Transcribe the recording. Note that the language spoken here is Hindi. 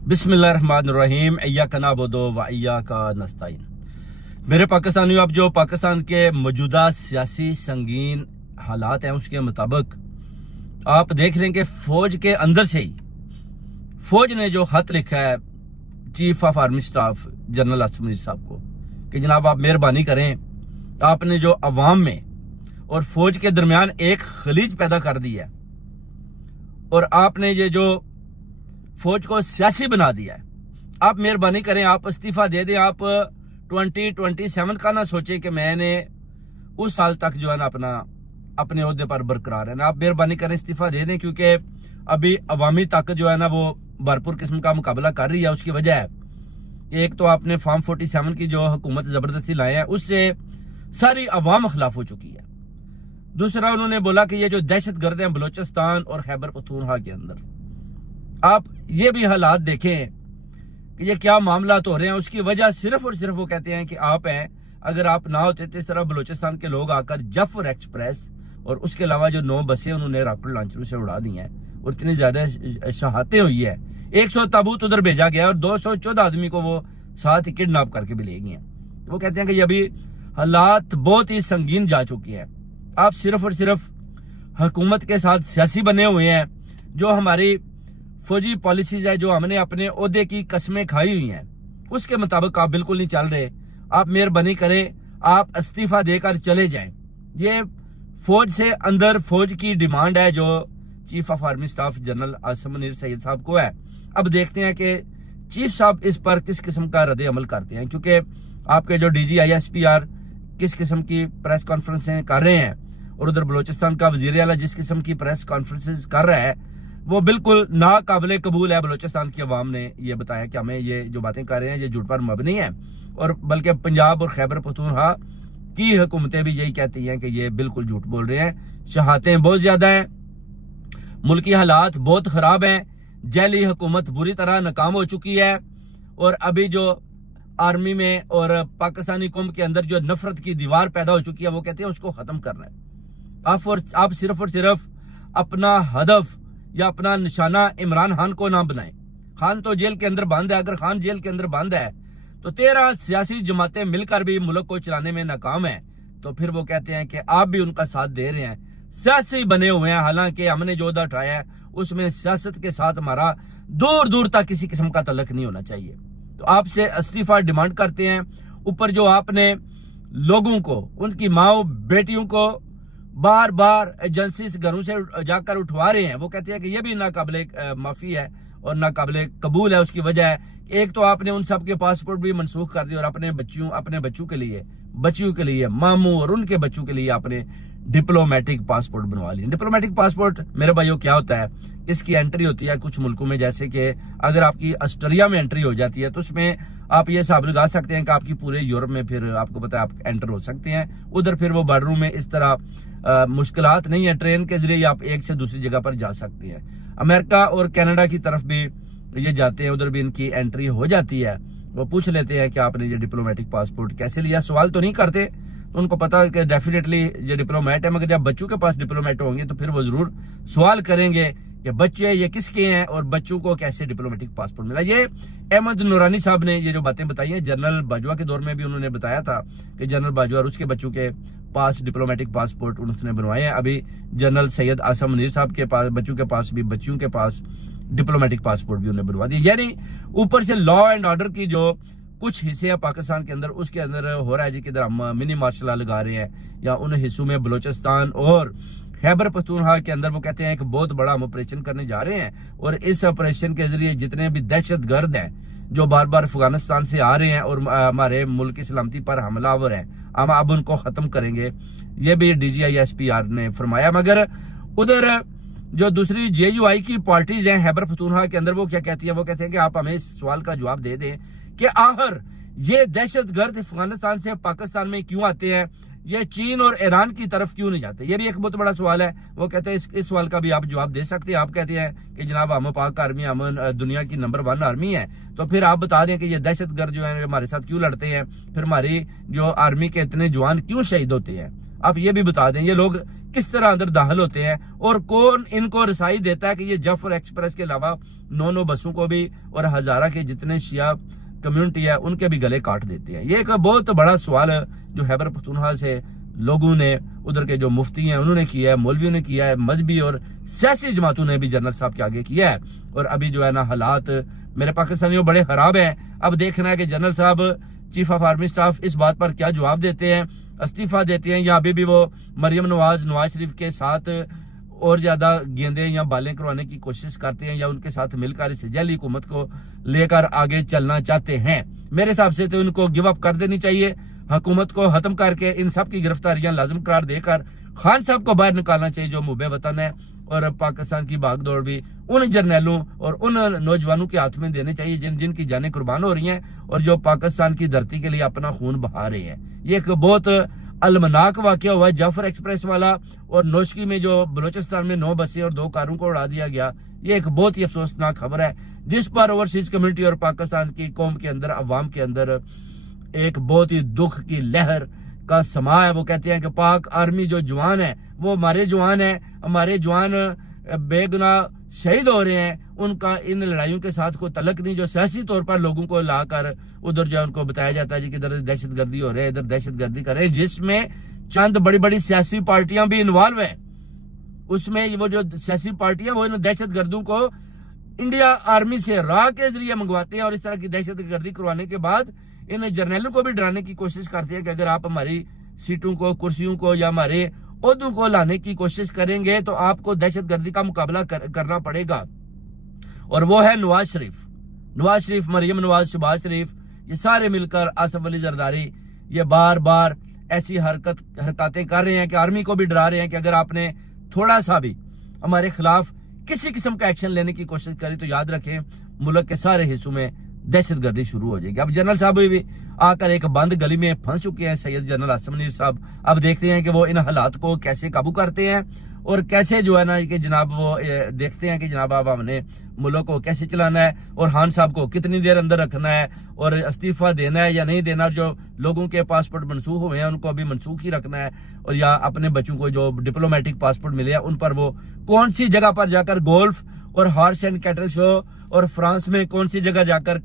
बिस्मिल्लाहिर्रहमानिर्रहीम इय्याका नअबुदु व इय्याका नस्तईन। मेरे पाकिस्तानियों, अब जो पाकिस्तान के मौजूदा सियासी संगीन हालात हैं उसके मुताबिक आप देख रहे हैं कि फौज के अंदर से ही फौज ने जो खत लिखा है chief of army staff general Asim Munir साहब को कि जनाब आप मेहरबानी करें, आपने जो अवाम में और फौज के दरमियान एक खलीज पैदा कर दी है और आपने ये जो फौज को सियासी बना दिया है, आप मेहरबानी करें, आप इस्तीफा दे दें। आप 2027 का ना सोचे कि मैंने उस साल तक जो है ना अपने ओहदे पर बरकरार है ना, आप मेहरबानी करें इस्तीफा दे दें, क्योंकि अभी अवामी ताकत जो है ना वो भरपूर किस्म का मुकाबला कर रही है। उसकी वजह है एक तो आपने फॉर्म 47 की जो हुकूमत जबरदस्ती लाए हैं उससे सारी अवाम खिलाफ हो चुकी है। दूसरा उन्होंने बोला कि ये जो दहशत गर्द हैं बलोचिस्तान और खैबर पख्तूनख्वा के अंदर, आप ये भी हालात देखें कि ये क्या मामला हो रहे हैं। उसकी वजह सिर्फ और सिर्फ वो कहते हैं कि आप हैं, अगर आप ना होते तो इस तरह बलोचिस्तान के लोग आकर जफर एक्सप्रेस और उसके अलावा जो 9 बसें उन्होंने रॉकेट लॉन्चरों से उड़ा दी हैं और इतनी ज्यादा शहादतें हुई है। 100 ताबूत उधर भेजा गया और 214 आदमी को वो साथ ही किडनैप करके भी ले गए हैं। वो कहते हैं कि अभी हालात बहुत ही संगीन जा चुकी है। आप सिर्फ और सिर्फ हुकूमत के साथ सियासी बने हुए हैं। जो हमारी फौजी पॉलिसीज है, जो हमने अपने ओहदे की कस्में खाई हुई हैं, उसके मुताबिक आप बिल्कुल नहीं चल रहे। आप मेहरबानी करें, आप इस्तीफा देकर चले जाएं। ये फौज से अंदर फौज की डिमांड है जो chief of army staff general Asim Munir Syed साहब को है। अब देखते हैं कि चीफ साहब इस पर किस किस्म का रद्द अमल करते हैं, क्योंकि आपके जो DGISPR किस किस्म की प्रेस कॉन्फ्रेंसें कर रहे हैं और उधर बलोचिस्तान का वजीर आला जिस किस्म की प्रेस कॉन्फ्रेंसेस कर रहा है वो बिल्कुल नाकाबिले कबूल है। बलोचिस्तान की अवाम ने ये बताया कि हमें ये जो बातें कर रहे हैं ये झूठ पर मबनी है, और बल्कि पंजाब और खैबर पख्तूनख्वा की हुकूमतें भी यही कहती हैं कि ये बिल्कुल झूठ बोल रहे हैं। शहादतें बहुत ज्यादा हैं, मुल्की हालात बहुत खराब हैं, जैली हुकूमत बुरी तरह नाकाम हो चुकी है और अभी जो आर्मी में और पाकिस्तानी कौम के अंदर जो नफरत की दीवार पैदा हो चुकी है वो कहते हैं उसको खत्म करना है। आप सिर्फ और सिर्फ अपना हदफ या अपना निशाना इमरान खान को ना बनाएं। खान तो जेल के अंदर बंद है। अगर खान जेल के अंदर बंद है तो 13 सियासी जमातें मिलकर भी मुल्क को चलाने में नाकाम है, तो फिर वो कहते हैं कि आप भी उनका साथ दे रहे हैं, सियासी बने हुए हैं। हालांकि हमने जो ओहदा उठाया है उसमें सियासत के साथ हमारा दूर दूर तक किसी किस्म का तल्लक नहीं होना चाहिए। तो आपसे इस्तीफा डिमांड करते हैं। ऊपर जो आपने लोगों को, उनकी माओ बेटियों को बार बार एजेंसी से घरों से जाकर उठवा रहे हैं, वो कहते हैं कि ये भी नाकाबिले माफी है और नाकाबिले कबूल है। उसकी वजह है एक तो आपने उन सब के पासपोर्ट भी मनसूख कर दिए और अपने बच्चों के लिए, बच्चियों के लिए, मामू और उनके बच्चों के लिए आपने डिप्लोमेटिक पासपोर्ट बनवा लिए। डिप्लोमेटिक पासपोर्ट मेरे भाइयों क्या होता है, इसकी एंट्री होती है कुछ मुल्कों में, जैसे कि अगर आपकी ऑस्ट्रेलिया में एंट्री हो जाती है तो उसमें आप ये हिसाब लगा सकते हैं कि आपकी पूरे यूरोप में फिर आपको पता है आप एंटर हो सकते हैं। उधर फिर वो बॉर्डरों में इस तरह मुश्किलात नहीं है, ट्रेन के जरिए आप एक से दूसरी जगह पर जा सकते हैं। अमेरिका और कनाडा की तरफ भी ये जाते हैं, उधर भी इनकी एंट्री हो जाती है। वो पूछ लेते हैं कि आपने ये डिप्लोमेटिक पासपोर्ट कैसे लिया, सवाल तो नहीं करते, तो उनको पता है कि डेफिनेटली ये डिप्लोमेट है। मगर जब बच्चों के पास डिप्लोमेट होंगे तो फिर वो जरूर सवाल करेंगे कि बच्चे ये किसके हैं और बच्चों को कैसे डिप्लोमेटिक पासपोर्ट मिला। ये अहमद नूरानी साहब ने ये जो बातें बताई हैं, जनरल बाजवा के दौर में भी उन्होंने बताया था कि जनरल बाजवा और उसके बच्चों के पास डिप्लोमेटिक पासपोर्ट उन्होंने बनवाए हैं। अभी जनरल सैयद आसिम मुनीर साहब के पास बच्चियों के पास डिप्लोमेटिक पासपोर्ट भी उन्हें बनवा दिए। यानी ऊपर से लॉ एंड ऑर्डर की जो कुछ हिस्से हैं पाकिस्तान के अंदर, उसके अंदर हो रहा है जी कि इधर हम मिनी मार्शल लॉ लगा रहे हैं, या उन हिस्सों में बलोचिस्तान और खैबर पख्तूनख्वा के अंदर वो कहते हैं कि बहुत बड़ा हम ऑपरेशन करने जा रहे हैं और इस ऑपरेशन के जरिए जितने भी दहशत गर्द हैं जो बार बार अफगानिस्तान से आ रहे हैं और हमारे मुल्क की सलामती पर हमलावर हैं, हम अब उनको खत्म करेंगे। ये भी DGISPR ने फरमाया। मगर उधर जो दूसरी JUI की पार्टीज हैं खैबर पख्तूनख्वा के अंदर, वो क्या कहती है, वो कहते हैं कि आप हमें इस सवाल का जवाब दे दें कि आखिर ये दहशत गर्द अफगानिस्तान से पाकिस्तान में क्यों आते हैं, ये चीन और ईरान की तरफ क्यों नहीं जाते। ये भी एक बहुत बड़ा सवाल है। वो कहते हैं इस सवाल का भी आप जवाब दे सकते हैं। आप कहते हैं कि जनाब हम पाक आर्मी, हम दुनिया की नंबर 1 आर्मी है, तो फिर आप बता दें कि ये दहशत गर्द जो है हमारे साथ क्यों लड़ते हैं, फिर हमारी जो आर्मी के इतने जवान क्यों शहीद होते हैं, आप ये भी बता दें। ये लोग किस तरह अंदर दाखिल होते हैं और कौन इनको रसाई देता है कि ये जफर एक्सप्रेस के अलावा 9 बसों को भी और हजारा के जितने शिया कम्युनिटी है उनके भी गले काट देते हैं। ये एक बहुत बड़ा सवाल है जो खैबर पख्तूनख्वा से लोगों ने, उधर के जो मुफ्ती हैं उन्होंने किया है, मौलवियों ने किया है, मजहबी और सियासी जमातों ने भी जनरल साहब के आगे किया है। और अभी जो है ना हालात मेरे पाकिस्तानियों बड़े खराब हैं। अब देखना है कि जनरल साहब चीफ ऑफ आर्मी स्टाफ इस बात पर क्या जवाब देते हैं, इस्तीफा देते हैं या अभी भी वो मरियम नवाज शरीफ के साथ और ज्यादा गेंदे या बालें करवाने की कोशिश करते हैं या उनके साथ मिलकर इस जैली हुकूमत को लेकर आगे चलना चाहते हैं। मेरे हिसाब से तो उनको गिव अप कर देनी चाहिए, हुकूमत को खत्म करके इन सब की गिरफ्तारियां लाजिम करार देकर खान साहब को बाहर निकालना चाहिए जो मुबे वतन है। और पाकिस्तान की भागदौड़ भी उन जर्नैलों और उन नौजवानों के हाथ में देने चाहिए जिनकी जानें कुर्बान हो रही हैं और जो पाकिस्तान की धरती के लिए अपना खून बहा रहे हैं। ये एक बहुत अलमनाक वाकया हुआ है जाफर एक्सप्रेस वाला, और नौशकी में जो बलोचिस्तान में 9 बसें और 2 कारों को उड़ा दिया गया, ये एक बहुत ही अफसोसनाक खबर है जिस पर ओवरसीज कम्युनिटी और पाकिस्तान की कौम के अंदर, अवाम के अंदर एक बहुत ही दुख की लहर का समा है। वो कहते हैं कि पाक आर्मी जो जवान है वो हमारे जवान है, हमारे जवान बेगुनाह शहीद हो रहे हैं, उनका इन लड़ाइयों के साथ कोई तलक नहीं। जो सियासी तौर पर लोगों को लाकर उधर जो उनको बताया जाता है जी कि इधर दहशतगर्दी हो रही है, इधर दहशतगर्दी कर रहे हैं, जिसमें चंद बड़ी बड़ी सियासी पार्टियां भी इन्वॉल्व है। उसमें वो जो सियासी पार्टियां वो इन दहशतगर्दों को इंडिया आर्मी से राह के जरिए मंगवाते हैं और इस तरह की दहशतगर्दी करवाने के बाद इन जर्नैलों को भी डराने की कोशिश करते हैं कि अगर आप हमारी सीटों को, कुर्सियों को या हमारे ओहदों को लाने की कोशिश करेंगे तो आपको दहशतगर्दी का मुकाबला करना पड़ेगा। और वो है नवाज शरीफ, मरियम नवाज, शहबाज शरीफ, ये सारे मिलकर आसिफ अली जरदारी ये बार बार ऐसी हरकतें कर रहे हैं कि आर्मी को भी डरा रहे हैं कि अगर आपने थोड़ा सा भी हमारे खिलाफ किसी किस्म का एक्शन लेने की कोशिश करी तो याद रखें मुल्क के सारे हिस्सों में दहशतगर्दी शुरू हो जाएगी। अब जनरल साहब भी आकर एक बंद गली में फंस चुके हैं, सैयद जनरल आसिम मुनीर साहब। अब देखते हैं कि वो इन हालात को कैसे काबू करते हैं और कैसे जो है ना कि जनाब वो देखते हैं कि जनाब अब हमने मुल्क को कैसे चलाना है और खान साहब को कितनी देर अंदर रखना है और इस्तीफा देना है या नहीं देना। जो लोगों के पासपोर्ट मनसूख हुए हैं उनको अभी मनसूख ही रखना है और या अपने बच्चों को जो डिप्लोमेटिक पासपोर्ट मिले हैं उन पर वो कौन सी जगह पर जाकर गोल्फ और हॉर्स एंड कैटल शो और फ्रांस में कौन सी जगह जाकर